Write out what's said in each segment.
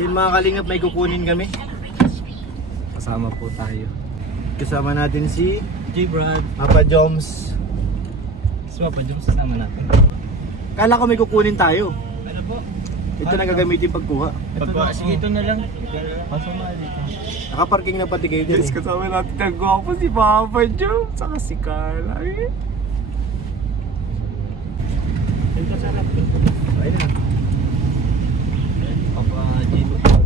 So yun mga kalingap, may kukunin kami. Kasama po tayo. Kasama natin si J-Brad. Papa Joms. So, Papa Joms, kasama natin. Kala ko may kukunin tayo. Ano po? Ito na gagamitin pagkuha. Pagkuha, sige ito na lang. Pasok na dito. Nakaparking na pati kayo dyan. Guys, kasama natin ang gwapo si Papa Joms. Saka si Carla. Ito sarap. Ayun na. Papa J-Brad.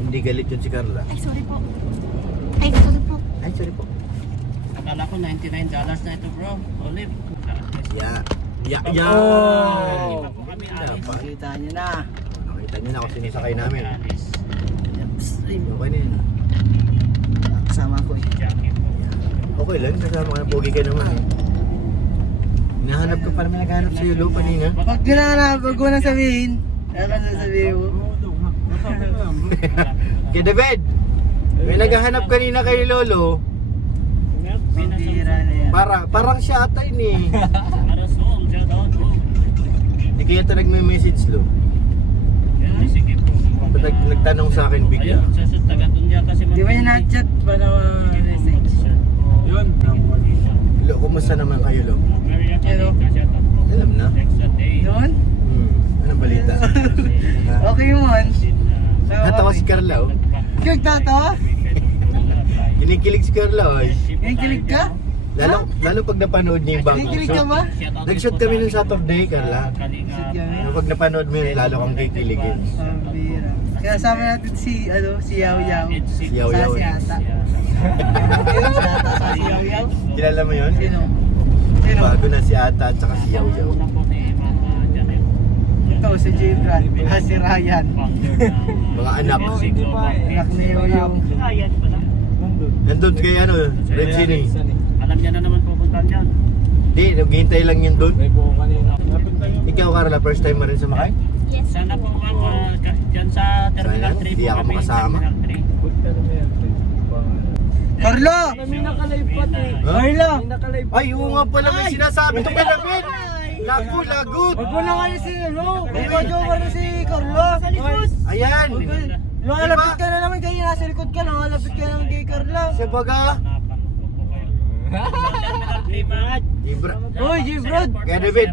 Hindi galit yun si Carla. Ay, sorry po. Ay, sorry po. Ay, sorry po. Akala ko $99 na ito bro. Olive. Yan. Iba po kami alis. Kita niyo na. Nakita niyo na ako sinisakay namin. Alis. Okay na yun. Kasama ko eh. Jackie po. Okay lang, kasama ka na. Pogi ka naman. Hinahanap ka pa naman, naghanap sa'yo Lo kanina. Pag ginanap, wag ko na sabihin. Ano ka sasabihin mo? Kaya David, may naghahanap kanina kay Lolo. Pambira na yan. Parang siya ata yun eh. Marasol, shout out po. Hindi kaya ito nagme-message Lo. Yan, sige po. Ba't nagtanong sa akin bigla? Ayun, sa taga-tun niya kasi Di ba yung na-chat pa na message? Yun. Lo, kumusta naman kayo Lo? Hello. Alam na. Yun? Anong balita? Okay man. Natawa si Carla oh. Kaya tatawa? Kinikilig si Carla oh. Kinikilig ka? Lalo pag napanood niya yung bangkong Kinikilig ka ba? Nag-shoot kami nung Saturday, Carla. Pag napanood mo yun, lalo kang kikiligin. Pambira. Kaya sama natin si Yaw Yaw. Si Yaw Yaw. Si Ata. Ayun, si Ata sa si Yaw Yaw. Kilala mo yun? Sino? Sino? Bago na si Ata at saka si Yaw Yaw. Ito, si J-Brad. Si Ryan. Mga anak. Anak ni Yaw Yaw. Nandun kay ano, Red Cine. Alam niya na naman pupuntahan dyan. Di, naghihintay lang yun doon. May buo kanina. Ikaw Carla, first time mo rin sumakay? Yes. Sana po ma'am, dyan sa Terminal Sana, 3 di po ako kami. makasama. Terminal 3. Carlo! May nakalive pati. Huh? Carlo! May nakalive. Ay, oo nga pala, may sinasabi ito kay David. Lago, lagot. Wag mo na nga si Papa Jomar na si Carlo. Sa likod. Ayan. Lumalapit ka na naman kayo, nasa likod ka, lumalapit ka naman kay Carlo. Siya baga. Terminal 3 ma'am. Ibra. Uy, J-Brad! Kay David.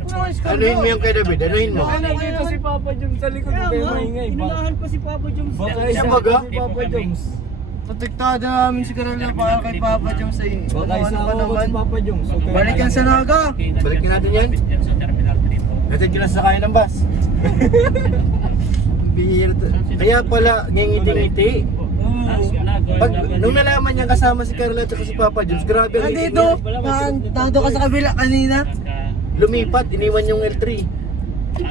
Anuhin mo yung kay David, anuhin mo. Ano dito si Papa Joms sa likod ng maingay. Inunahan pa si Papa Joms. Baka Siya isa baga? si Papa Joms. Protektado namin si Carlo para kay Papa Joms sa iyo. Baka isa ako si Papa Joms. Okay. Balikan sa Naga. Balikin natin yan. Dyan sa Terminal 3 po. Natin ka lang sakay ng bus. Bihira to. Kaya pala, ngingiti-ngiti. Pag, nung nalaman niya kasama si Carla at si Papa Jones, grabe ang ngiti Nandito, niya. nando ka sa kabila kanina. Lumipat, iniwan yung L3.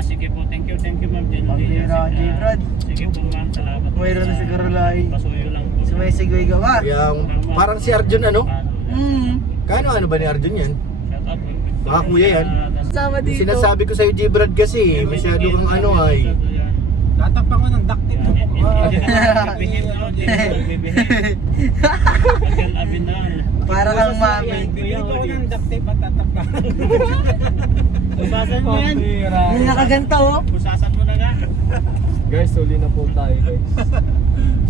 Sige po, thank you ma'am. Pambira, J-Brad. Sige po ma'am, salamat. Mayroon na si Carlo ay Pasuyo lang po. sumaysigway ka ba? Kaya parang si Arjun ano? Ano ba ni Arjun yan? Shout out po. Baka kuya yan. Sama Yung dito. sinasabi ko sa'yo G-Brad kasi, masyado kang ano ay. Tatapang ko ng duct tape. Para kang mami. Bibili ko ng duct tape at tatapang. Pusasan mo yan. Yung nakaganta oh. Pusasan mo na nga. Guys, huli na po tayo guys.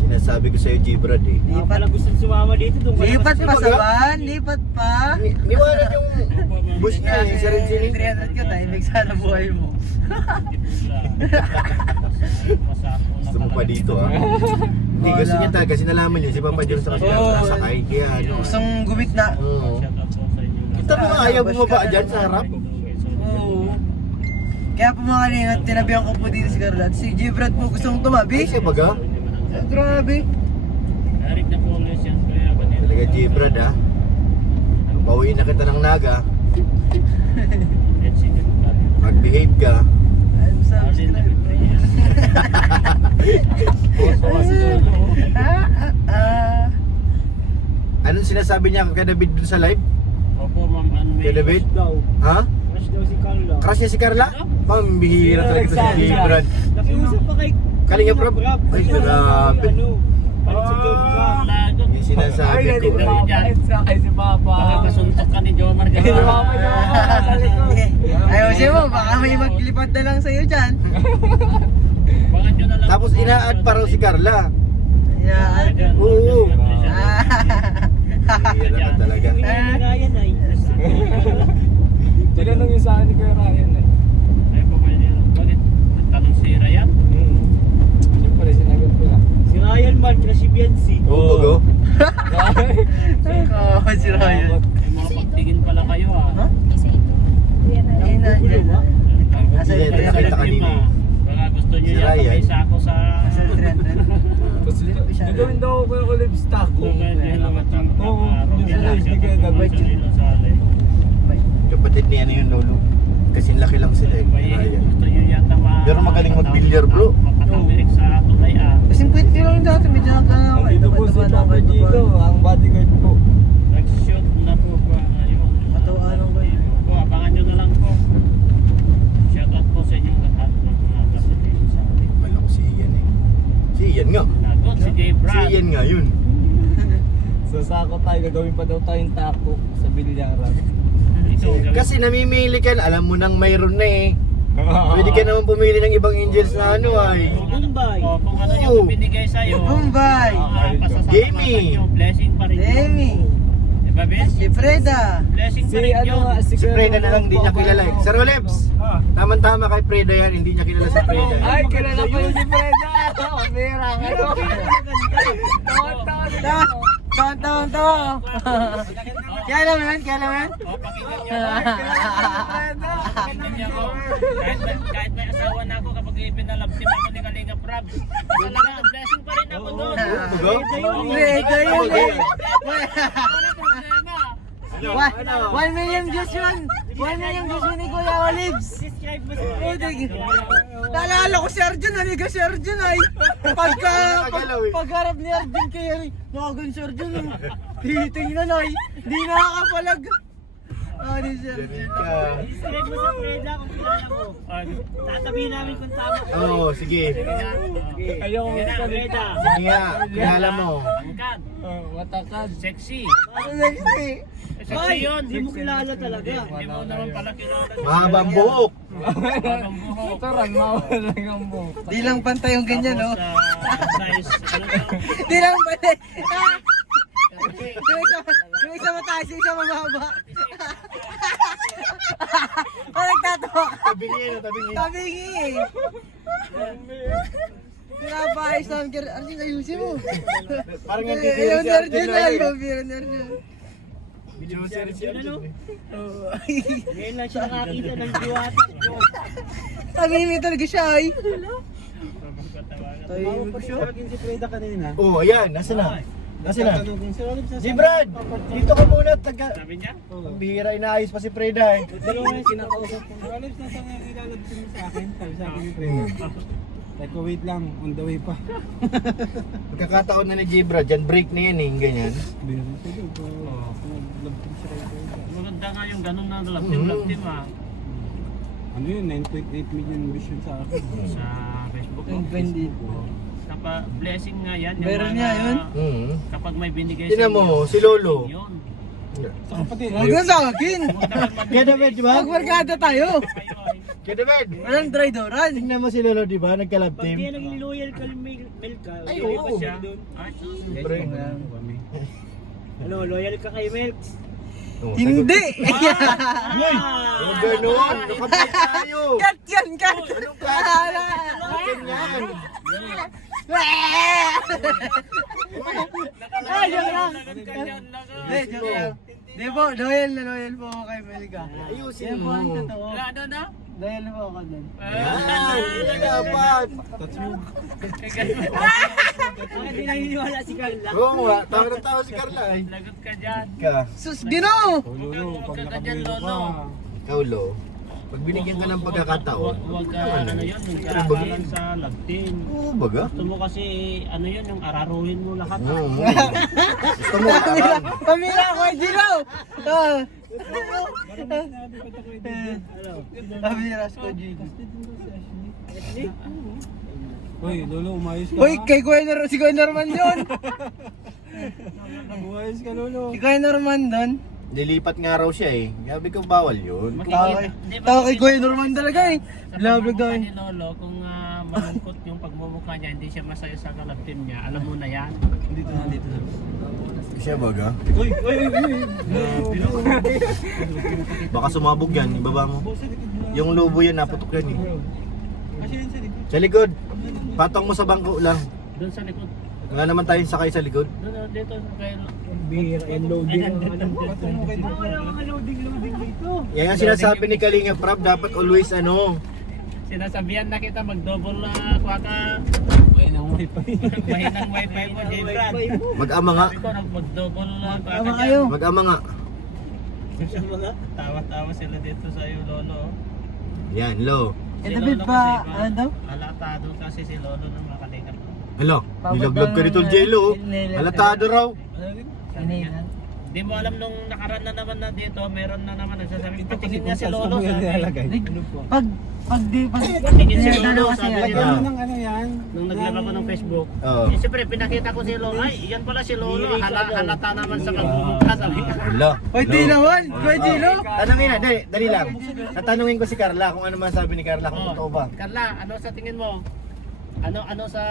Sinasabi ko sa'yo G-Brad eh. Pala gusto sumama dito. Lipat pa sa van, lipat pa. Niwanan yung bus niya eh, sa Red Cine. 300 ka tayo, may sana buhay mo. Gusto mo pa dito ah. Hindi, gusto niya talaga, kasi nalaman niya si Papa Jones sa kasi nasakay. Kaya ano. Gustong gumit na. Oo. Kita mo nga ayaw bumaba dyan sa harap. Oo. Kaya po mga kanina, tinabihan ko po dito si Carla. At si J-Brad po gustong Ay, tumabi. siya baga? Grabe. Eric na po ulit yan. Kaya ba nito? Talaga G-Brad ah. Pauwiin na kita ng naga. Mag-behave ka. I'm subscribe. Anong sinasabi niya kay David dun sa live? Opo ma'am. Kay David? Daw. Ha? Crush daw si Carla. Crush niya si Carla? Pambihira talaga ito si G-Brad. Nakiusap pa kay Kalinga Prab? Ay, grabe. Palit sa job ka. Yung sinasabi ko. Ay, si Papa. Baka kasuntok ka ni Jomar. Si Papa Joms sa likod. Ayusin mo, baka may maglipad na lang sa'yo dyan. Abangan nyo na lang. Tapos ina-add pa raw si Carla. Yan. Oo. Ah. Hira ka talaga. Ryan ay. Tinanong yung sa akin ni Kuya Ryan eh. Ay po kayo nila. Bakit? Nagtanong si Ryan? Siyempre, sinagot ko lang. Si Ryan man, tsaka si Biancy. Oo, bago. Oo, si Ryan. May mga pagtigin pala kayo Ha? Isa ito. Ayun na, dyan na. Nasa Hindi, Kuya nakita Ryan. kanina. Baka gusto nyo Si yan. Ryan. May sako sa... Nasa 300. Tapos gagawin daw ako yung olive stock ko. Oo, yung sa live ni Kuya Gabay. Kapatid ni ano yung lolo. Kasi laki lang sila eh. Ryan. Gusto nyo yata Pero magaling mag-bilyar, bro. Mapatamirik sa tulay Kasi 50 lang yung dati, medyo nakakala ko. Dito po si Papa Gino, ang bodyguard po. Nag-shoot na po ba ngayon? Matuwa lang ba yun? Po, abangan nyo na lang po. Shoutout po sa inyong lahat ng mga kasabay sa atin. Wala ko si Ian eh. Si Ian nga. Lagot si J. Si Brad. Ian nga yun. So sako tayo, gagawin pa daw tayong taco sa bilyaran. Kasi namimili ka na, alam mo nang mayroon na eh. Pwede ka naman pumili ng ibang angels na ano ay. Bombay. O, kung ano Oo. yung binigay sa'yo. Bombay. Pasasalamatan Gamey. nyo. Blessing pa rin yun. Demi. Diba, Vince? Si Freda. Blessing pa Si rin ano yun. nga, Si Freda na lang, hindi niya kilala eh. Sir Olebs, tama-tama kay Freda yan, hindi niya kilala si Freda. Ay, kilala ko yun si Freda! Pamira, ano? Taon. Kaya alam mo yan? O, pakinggan niyo ako. Pakinggan niyo ako. Kahit may asawa na ako kapag ipinalabsim ako ni Kalinga Prab. Talaga, blessing pa rin ako doon. Bugo? Freda yun eh. Wala problema. 1 million views yun. 1 million views yun ni Kuya Olives. Subscribe mo sa Naalala ko si Arjun, naliga si Arjun ay. Pagharap ni Arjun kay nakagun si Arjun. Titingnan ay, di nakakapalag. Ni si Arjun. Subscribe mo sa Freda kung kilala mo. Tatabihin namin kung tama. Oo, sige. Ayoko mo sa Freda. Sige nga, kilala mo. Angkat. matakad. Sexy. Ano next eh? Sexy yun. Di mo kilala talaga. Hindi mo naman pala kilala. Mahabang buhok. Mahabang buhok. Turan, mawala lang ang buhok. Di lang pantay yung ganyan, no? Tapos, size, ano na? Di lang pantay. Yung isa mataas, yung isa mababa. Nagtatawa ka. Tabingi na, tabingi. Tabingi eh. Pinapaayos namin kaya, Arjun, ayusin mo. Parang yung Ayaw titira ni si Arjun Arjun na, na ayaw yun. ni Arjun. Juicer si Arjun eh. Ngayon lang siya nakakita ng diwata. Tamimi talaga siya ay. Tumawag pa siya. Si Freda kanina. Oh, ayan, nasa na? Nasa na? Si Brad, dito ka muna. Sabi niya? Ang bihira, inaayos pa si Freda eh. Pero ngayon sinakausap ko. Alex, nasa ngayon ilalabsin mo sa akin. Sabi ni Freda. Like, wait lang, on the way pa. Magkakataon na ni J-Brad, dyan break na yan eh, ganyan. Maganda nga yung ganun na laptim-laptim ah. Ano yun, 9.8 million vision sa akin. Sa Facebook. Ang bandit. Kapag blessing nga yan. yung Meron mga- nga yun? Kapag may binigay Tingnan mo, si Lolo. Yun. Sa kapatid. Huwag na sa akin. Kaya David, di ba? Magmarkada tayo. Kaya David, Walang dry-doran. tingnan mo si Lolo, di ba? Nagka-love Pag di team. naging loyal ka, Mel ka. Ay, loyal oo. pa siya doon. Siyempre. Ano, loyal ka kay Mel? Oh, Hindi. Oh, ganun. Nakapay tayo. Cut yan, cut. Anong cut? Ganyan. Ay, joke lang. Hindi, joke lang. Di po, loyal po ako kay Melga. Ayusin Yan po mo. ang totoo. Ano na? Loyal po ako dun. Yan, dapat. Bakit di naniniwala si Carla? Oo nga, tawag na tawag si Carla eh. Lagot ka dyan. Ka, Sus, Gino! Huwag ka dyan, Lolo. ikaw Lo, pag binigyan ka ng pagkakataon, Huwag ka, ano yun, yung Ano ba? karahalan sa lagtin. Oo, baga. Gusto mo kasi, ano yun, yung araruhin mo lahat. Oo. Gusto mo, arang. Pamila ko, Gino! Pamila ko, Gino. Hoy, Lolo, umayos ka. Uy, kay si Kuya Norman yun! Umayos ka, Lolo. Si Kuya Norman dun. Lilipat nga raw siya eh. Gabi ko bawal yun. Tao kay Kuya Norman talaga eh. Sa Vlog daw pagmamukha eh. ni Lolo, kung malungkot yung pagmamukha kasama niya, hindi siya masaya sa kalab team niya. Alam mo na yan. Dito na. Siya baga? Uy. Baka sumabog yan, ibaba mo. Yung lobo yan, naputok yan eh. Kasi yun sa likod. Sa likod, patong mo sa bangko lang. Doon sa likod. Wala naman tayong sakay sa likod. Doon, dito. Beer and loading ang ano. Patong mo kayo. Loading dito. Yan ang sinasabi ni Kalinga Prab, dapat always ano. Sinasabihan na kita mag-double kuha ka. May nang wifi. Mahinang wifi mo, J-Brad. Mag-ama nga. Sabi ko, mag-double kuha ka Tama dyan. kayo. Mag-ama nga. Tawa-tawa sila dito sa iyo, Lolo. Yan, lo. Eh, David ba, ano daw? Halatado kasi si Lolo ng mga kalingap. Hello, nilablog ka rito, Jello. Halatado raw. Kanina. Di mo alam nung nakaraan na naman na dito, meron na naman nagsasabi, patingin nga si Saan Lolo. mo yan Sabi, nilalagay? Pag patingin si dinadala Lolo, kasi sabi yan. nila. Ano ng ano yan? Nung naglaba ko ng Facebook. Oo. Eh, siyempre, pinakita ko si Lolo. Ay, yan pala si Lolo. Halata naman sa pagbubuka. Sabi ko. Hello. Pwede naman! Pwede no? Tanungin na, dali lang. Tatanungin ko si Carla kung ano man sabi ni Carla kung Oh, totoo ba. Carla, ano sa tingin mo? Ano sa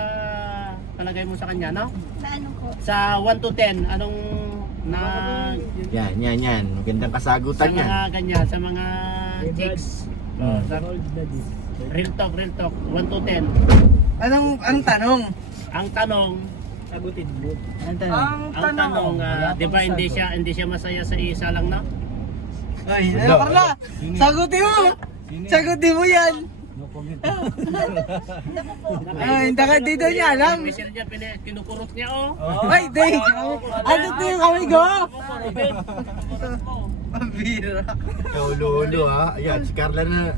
palagay mo sa kanya, no? Sa ano po? Sa 1 to 10, anong na Yan. Magandang sa kasagutan yan. mga ganyan, sa mga chicks? Oh, real talk, 1 to 10. Anong tanong? Ang tanong, Anong tanong? ang tanong, di ba hindi siya masaya sa isa lang, no? Ay, ano Carla? Sagutin mo! Sagutin mo yan! No comment. Ay, hindi ka dito niya alam. Michelle niya, kinukurot niya, oh. Ay, day! Ano to yung kami go? Pambira. Ulo ha. Ayan, si Carla na.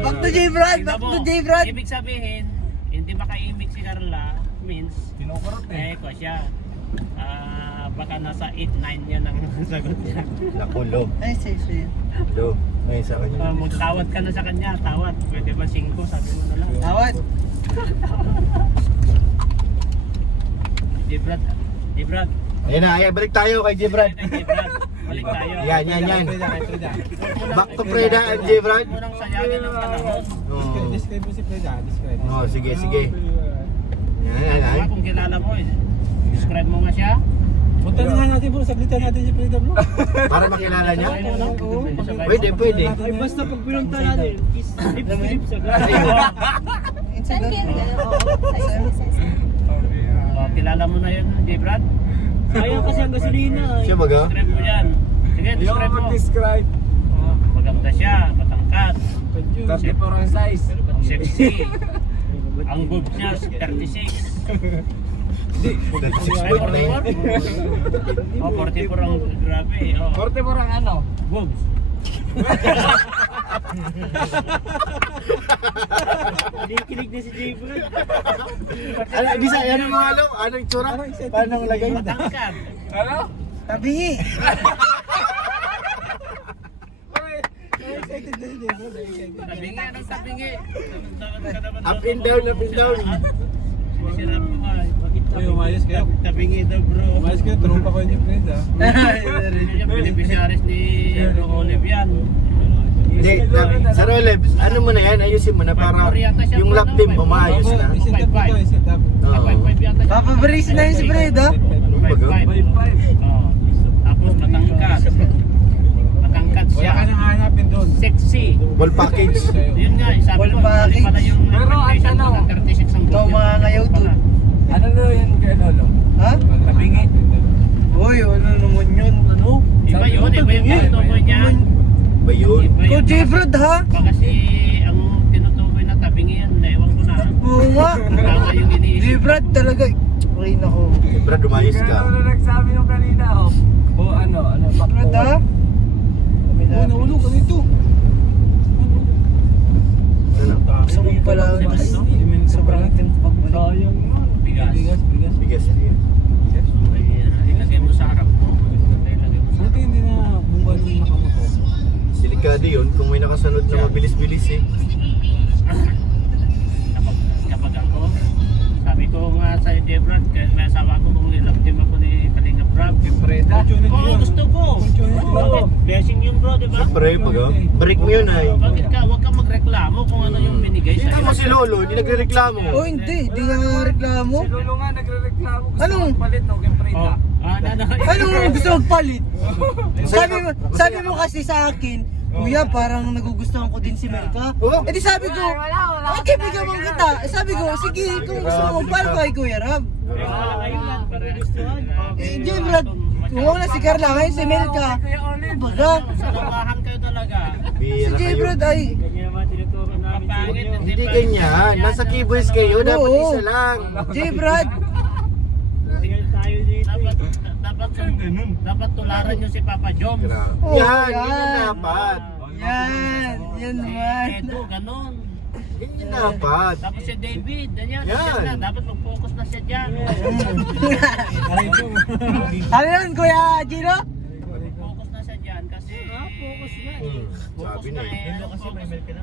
Back to J. Brad! Back to J. Brad! Ibig sabihin, hindi makaimik si Carla, means, Kinukurot ko siya. Baka nasa 8-9 yan ang sagot niya. Nakulo. Ay, sige. Lo. May sa kanya. Magtawad ka na sa kanya, tawad. Pwede ba 5? Sabi mo na lang. Tawad. J-Brad. Ayan na, balik tayo kay J-Brad. J-Brad. Balik tayo. Yan. Preda. Back to Preda and J-Brad. Unang sayangin ng panahon. Oh. Describe mo si Preda. Describe. Oh, sige. Yan. Kung kilala mo, describe mo nga siya. Punta na nga natin bro. Saglitan natin si Preda bro. Para makilala niya? Pwede. Pwede. Ay, basta pag pinunta natin, lips agad. Saan kayo nagano? Oh, kilala mo na yun, J-Brad? Sayang kasi ang gasolina. Siya baga? Describe mo yan. Sige, Yung describe mo. mag-describe. Oh, maganda siya, matangkad, 34 ang size. sexy. Ang boobs niya, 36. Ay, 44? Oh, 44 ang grabe. Oh. 44 ang ano? Boobs. Kinig na si J-Brad. Ano, di sa ano mga alo? Ano yung tsura? Paano ang lagay? Matangkad. Ano? Tabingi. Excited na si Preda. Excited. Tabingi, anong tabingi? Up and down. Sinisira mo ka. Uy, umayos kayo. Tabingi daw, bro. Umayos kayo. Trumpa ko yung Preda. Yun yung beneficiaries ni Bro Olive yan. Hindi, sa Rolebs, ano mo na yan? Ayusin mo na para yung lap team mo maayos na. Isit up ko to. Isit up. Oo. 5-5 yata siya. Papabaris na yun si Fred, ha? Ano baga? 5-5. Oh. Tapos matangkad. Matangkad Wala siya. ka nang hanapin doon. Sexy. Ball package. Yun nga, sabi Wall ko, mali package. pala yung Pero ang expectation ko tanong, na 36 ang ikaw boobs mga niya. ngayaw to. Ano na yun kay Lolo? Ha? Tabingi. Uy, ano naman yun? Ano? Iba yun, iba yung tinutukoy niya. Ba yun? Iba Ikaw, yun. J. Brad, ha? Baka si ang tinutukoy na tabingi yan, ewan ko na. Oo nga. Baka yung J. iniisip. Brad talaga. Ay, nako. Brad, umayos Kaya ka. ano nagsabi nung kanina, oh. O ano, Brad, ha? Oh, nahulog ka dito. Ano? Gusto mo pala. Sobrang itim ko pagbalik. Sayang man. Bigas. Bigas. Bigas. Ilagay mo sa harap mo. Ilagay mo sa Buti hindi na bumba nung nakamotor. Delikado yun kung may nakasunod na mabilis-bilis eh. kapag ako, sabi ko nga sa Debrad, kahit may asawa ko kung ilaptim ako ni Kalinga Prab. Preda. Opportunity Oo, yun. gusto ko. Opportunity. Bakit? Blessing yung bro, di ba? Siyempre, pag break mo yun ay. Bakit ka? Huwag kang magreklamo kung ano yung binigay Tingnan sa'yo. mo si Lolo, hindi nagrereklamo. Oh, hindi nga nga reklamo. Si Lolo nga nagre-reklamo. Gusto Anong? mong palit o kay Frida. Anong gusto magpalit? Sabi mo kasi sa akin, Kuya, parang nagugustuhan ko din si Melka. Oh. Eh di sabi ko, okay, bigyan mo kita. Eh, sabi ko, sige, kung gusto mo, para kay Kuya Rab. Eh, Brad, huwag na si Carla, ngayon si Melka. Baga, Salawahan kayo talaga. si Bira J. kayo. Brad ay, Kapangit, Hindi ganyan. Nasa keyboys kayo, dapat Oo. isa lang. J. Brad, Dapat tularan nyo si Papa Jom. Oh, Yan, yan. ganyan dapat. yan naman. Ito, ganon. Ganyan dapat. Tapos si David, ganyan. Yan. Na, dapat mag-focus na siya dyan. Ano yun, Kuya Gino? Focus na siya dyan kasi... focus na eh. Sabi na eh.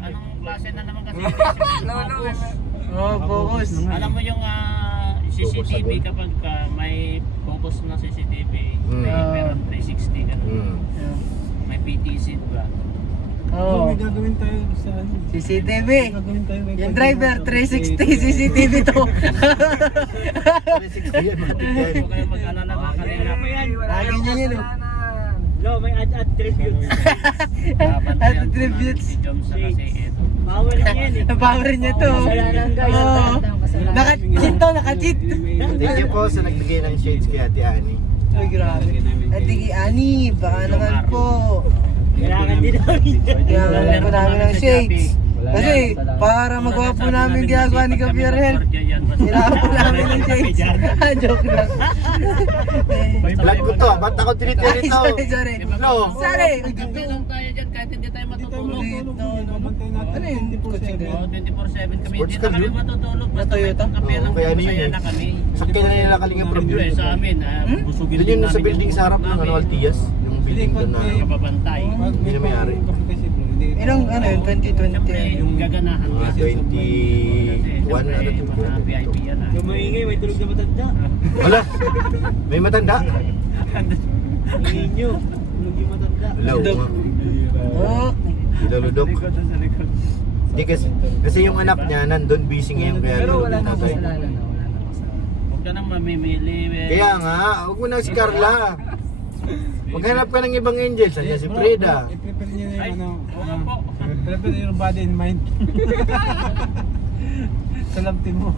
Anong klase na naman kasi? Focus. Oh, focus. Alam mo yung CCTV kapag may focus na CCTV, may meron 360 ganun. May PTC ba? Oh, May gagawin tayo sa ano. CCTV. Gagawin tayo. may Yung driver, 360 CCTV to. 360 yan, matik yan. Huwag kayong mag-alala mga kanila. Lagi niya yun, oh. Lo, may ad tributes. At tributes. Si Jom sa kasi ito. Bawal yan eh. Power niya to. Oo. Naka-cheat to, naka-cheat. Thank you po sa nagbigay ng shades kay Ate Ani. Ay, grabe. At tigi Ani, baka naman po. Kailangan din namin. Kaya po namin ng shades. Kasi, para magawa po namin ginagawa ni Gabriel Health. Kailangan po namin ng shades. Joke lang. Vlog ko to, ba't ako tinitira Ay, ito? sorry. No. Sorry. Gabi lang tayo dyan kahit hindi tayo matutulog. Babantay natin. Ano yun? Coaching ba Oo, 24/7 kami. Sports Hindi car na kami yun? matutulog. Na Basta may Toyota? pangkape lang Oo, kaya ano yun masaya eh. na kami. Sakyan na nila Kalinga Prab Siyempre yun. sa amin, busugin Doon din yun sa namin building yung sa harap ng namin. ano, Altias. Yung building doon na. Kababantay. Pag Hindi na may-ari. kape kasi bro, hindi. Ilang ano yun? 2020. Siyempre yung gaganahan. Mga Kasi 21 na ito. mga VIP yan ah. Yung maingay, may tulog na matanda. Wala, may matanda. Hingin nyo. Tulog yung matanda. Hello. Oh. Iluludok. Hindi kasi yung anak niya nandun busy ngayon kaya tatay. Huwag ka nang mamimili. Kaya nga, huwag mo na si Carla. Maghanap ka ng ibang angel. Saan si Frida? I-prepare niyo na Ay, yung oo po. prepare your body and mind. Salamtin mo.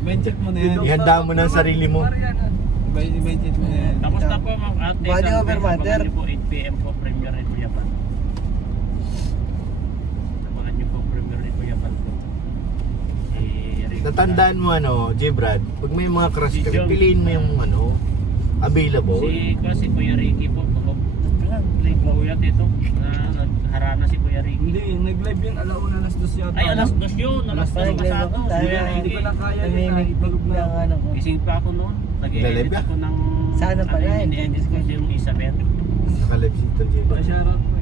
Benchit mo na yan. Ihanda mo na ang sarili mo. Benchit mo na yan. Tapos na po mga ate. Body over matter. Abangan niyo po 8 PM po premiere rin po yapan. Abangan niyo po premiere rin po yapan po. Tatandaan mo ano, J-Brad, pag may mga crush ka, piliin mo yung ano, available. Si Kuya Ricky po. Kuya Tito. Nagharana si Kuya Ricky. Hindi, nag-live yun. Alauna, alas 2 yata. Ay, alas 2 yun. Alas 2 Nag-live pasado. ako. Si Kuya Hindi Ricky. ko na kaya yun. Namimigpig Tulog na lang ako. ano ko. Gising pa ako noon. Nag-live Nag-edit ka? ako ng... Sana pala, Ini-edit ko yung Isabel. Nakalive si Tol J-Brad. Pa-shoutout mo.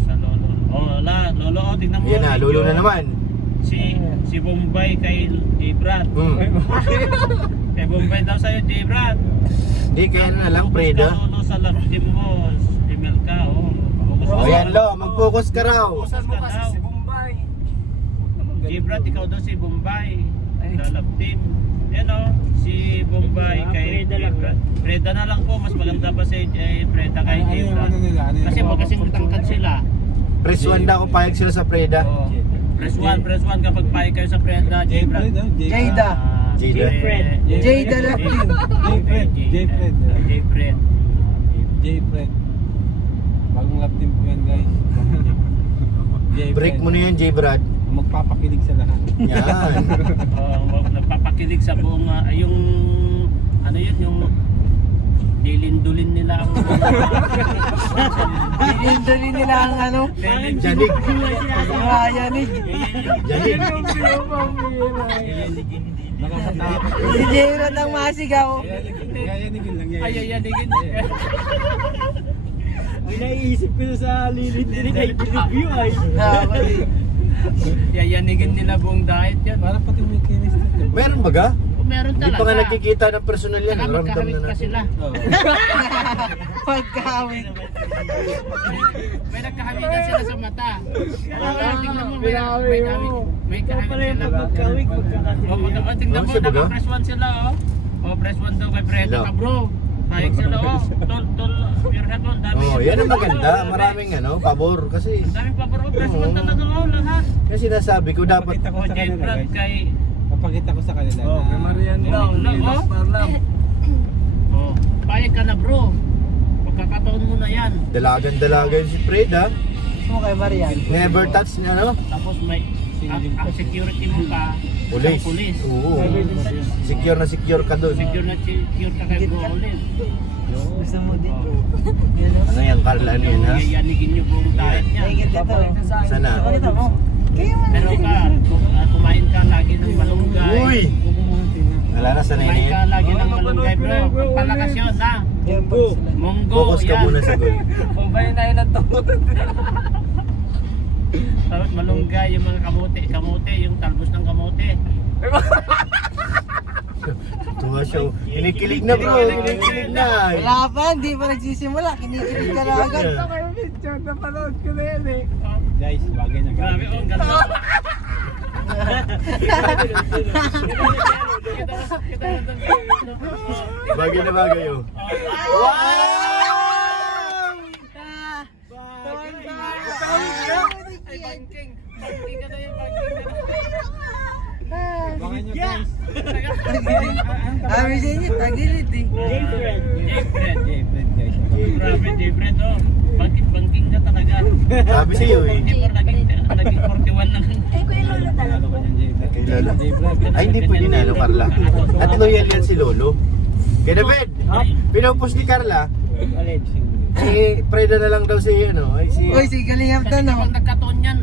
Sa lolo. Oh, wala. Lolo, oh, tingnan mo. Yan na, lolo na naman. Si Bombay kay J-Brad. Kay Bombay daw sa'yo, J-Brad. Hindi, kaya na lang, Frida. Lolo sa love team mo. Email ka, oh. Focus O ka. yan, lo, mag-focus ka raw. Usan mo kasi si Bombay. J-Brad, ikaw daw si Bombay. Sa love team. Yan oh, si Bombay kay J-Brad. Freda na lang po, mas maganda pa si Freda kay Ano yung J-Brad. ano nila? Ano yung Kasi magkasing tangkad sila. Press 1 daw kung payag sila sa Freda. Oh. Press 1 kapag payag kayo sa Freda, J-Brad. Jada. Jada. Jada love team. J-Fred. J-Fred. J-Fred. J-Fred. Bagong lap team po yan guys. J-Fred. Break mo na yan, J-Brad. Magpapakilig sa lahat. Yan. Nagpapakilig sa buong yung ano yun yung dilindulin nila ang Dilindulin nila ang ano. Janig. Yayanig. Janig. Nakakatakot. Si J-Rod ang masigaw. Yayanigin lang yan. ayayanigin. Ang naiisip ko na sa lilit-lilit ay review ay. Yayanigin nila buong diet yan. Para pati may chemistry. Meron ba ga? meron Hindi talaga. pa nga nagkikita ng personal yan. Saka Ramdam magkahawig na pa natin. sila. Pagkawin. May nagkahawigan sila sa mata. Tingnan mo, may kahawig sila. Tingnan mo, Siya ba ga? naka-press 1 sila, oh. Oh, press 1 daw kay Freda Hello. ka, bro. Kahit sila, oh. Tol, pure head on. Dami Oh, sila. yan ang maganda. Maraming pabor kasi. Daming pabor, oh. Press 1 talaga, oh, lahat. Kasi sinasabi ko dapat Papakita ko Oh, sa kanila J-Brad guys. kay... Papakita ko sa kanila Oh, kay Marian daw. Oh, Linas Marlam. Oh, payag ka na, bro. Pagkakataon mo na yan. dalagan-dalaga yun si Fred ha. Mo kay Marian. Never touch niya Tapos may... Ang security mo pa, Police. isang police. Oo. Secure na secure ka doon. Secure na secure ka kay Bro Olive. Gusto mo din. Ano yan, Carla? Ano yan ha? Yayanigin niyo buong diet niya. Naingat dito. Sana? Pakita mo. Kaya man. Pero ka, kumain ka lagi ng malunggay. Uy! Wala na, sanay na Kumain yan. ka lagi ng malunggay, bro. Pagpalakas yun, ha? Munggo. Munggo, Focus ka yan. muna sa goal. Kumain na yun ang tawag. Tapos malunggay, yung mga kamote, yung talbos ng kamote. Tuwa siya. Kinikilig na bro. Kinikilig na. Wala pa, hindi pa nagsisimula. Kinikilig ka na agad. Kayo picture, napanood ko na yun eh. Guys, bagay na Grabe, gamit oh, yan. ganda. Kita mo doon. Bagay na bagay oh. Ay, bangking. Bangking ka na yung bangking. Baka nyo guys. Sabi sa inyo, tagilid eh. J-Fred. J-Fred guys. Grabe, J-Fred, oh. Bangking ka talaga. Sabi sa'yo eh. Hindi pa naging 41 lang. Kay Kuya Lolo talaga Ano po. ba yan, J-Fred? Kilala. J-Fred. Ay, hindi pwede na, Carla. At loyal yan si Lolo. Kaya David, pinupos ni Carla, si Freda na lang daw si ay si... Uy, si Galingam Kasi Tan, kapag nagkataon yan,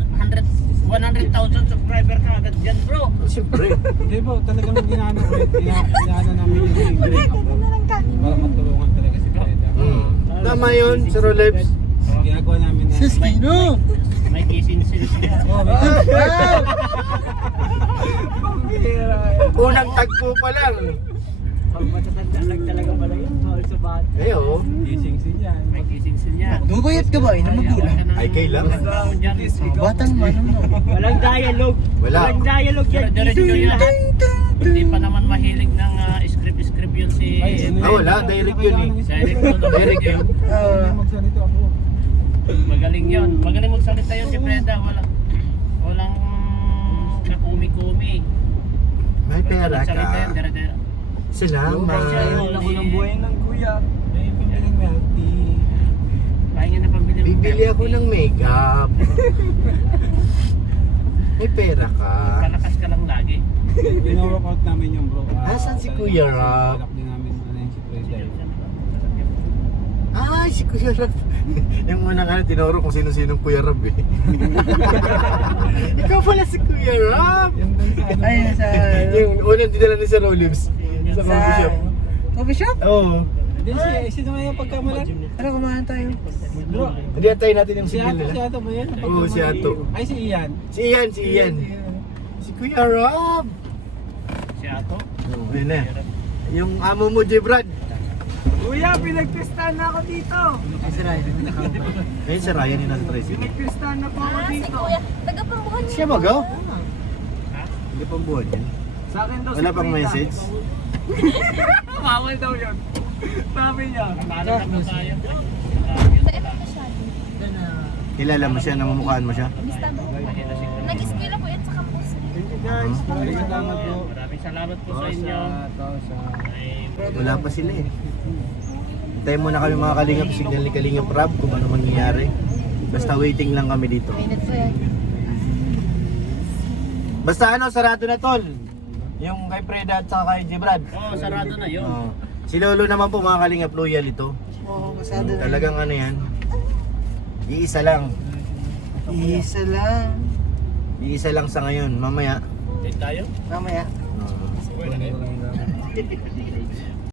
100,000 subscriber ka agad dyan, bro. Siyempre. Hindi po, talagang ginaano ko yun. Ginaano namin yung J-Fred. Para matulungan talaga si Freda. Tama yun, Sir Rolebs. Ginagawa namin na. Kino! May kissing scenes niya. Oh, may Unang tagpo pa lang. Pag matatanda lang talaga pala yun. Bawal sa bata. Eh oh. kissing scene yan. May kissing scene niya. Guguyot ka ba? Ina magulang. Ay, kailangan. Batang man mo. Walang dialogue. Wala. Walang dialogue yan. Diretso Kissing yan. lahat. Hindi pa naman mahilig ng script yun si... Ah, wala. Direct yun eh. Direct yun. Magsalita ako. Magaling yun. Magaling magsalita yun si Freda. Walang kakumi-kumi. May pera Magsalita yun, ka. dire-dire. Salamat. Ayaw ako ng buhay ng kuya. May pambiling milk tea. Pahingin na pambili mo. Bibili ako ng makeup. May pera ka. Palakas ka lang lagi. Pino-workout namin yung bro. Asan si Kuya Rob? Balak din namin ano yung si Freda. Ay, si Kuya Rob. Yung una ka tinuro kung sino-sinong Kuya Rob eh. Ikaw pala si Kuya Rob. Yan dun sa ano. Ayun sa... Yung unang dinala ni Sir Olives sa coffee shop. Coffee shop? Oo. Hindi sino may yung pagkamalan? Tara, kumahan tayo. Bro, Hindi antayin natin yung si signal Ato, si nila. Ato ba yan? Oo, si Ato. Ay, si Ian. Si Ian. Si Kuya Rob. Si Ato. Oh, yun na. Yung amo mo, J. Brad. Kuya, pinagpistahan na ako dito. Ayun si Ryan yung nasa tricycle. Pinagpistahan na po ako Ah, si dito. Kuya. Taga-pambuhan Siya ba gaw? Hindi pang buwan yan. Sa akin daw Wala si pang Frida. message. Bawal daw yun. Sabi niya. Paano na po tayo? Sa ito ko siya. Kilala mo siya, namumukhaan mo siya. Basta ba? Nag-eskwela po yan sa campus. Thank you guys. Maraming salamat po. Maraming salamat po sa inyo. Ay, Wala pa sila eh. Tayo muna kami mga kalingap, signal ni Kalingap Rob kung ano mangyayari. Basta waiting lang kami dito. Minute po yan. Basta ano, sarado na tol. Yung kay Freda at saka kay J. Brad. oh, sarado na yun. Oo. Si Lolo naman po mga kalingap, loyal ito. Oo, kasado na. Talagang ano yan. Iisa lang. Isa lang. Iisa lang sa ngayon. Mamaya. Date tayo? Mamaya. oo.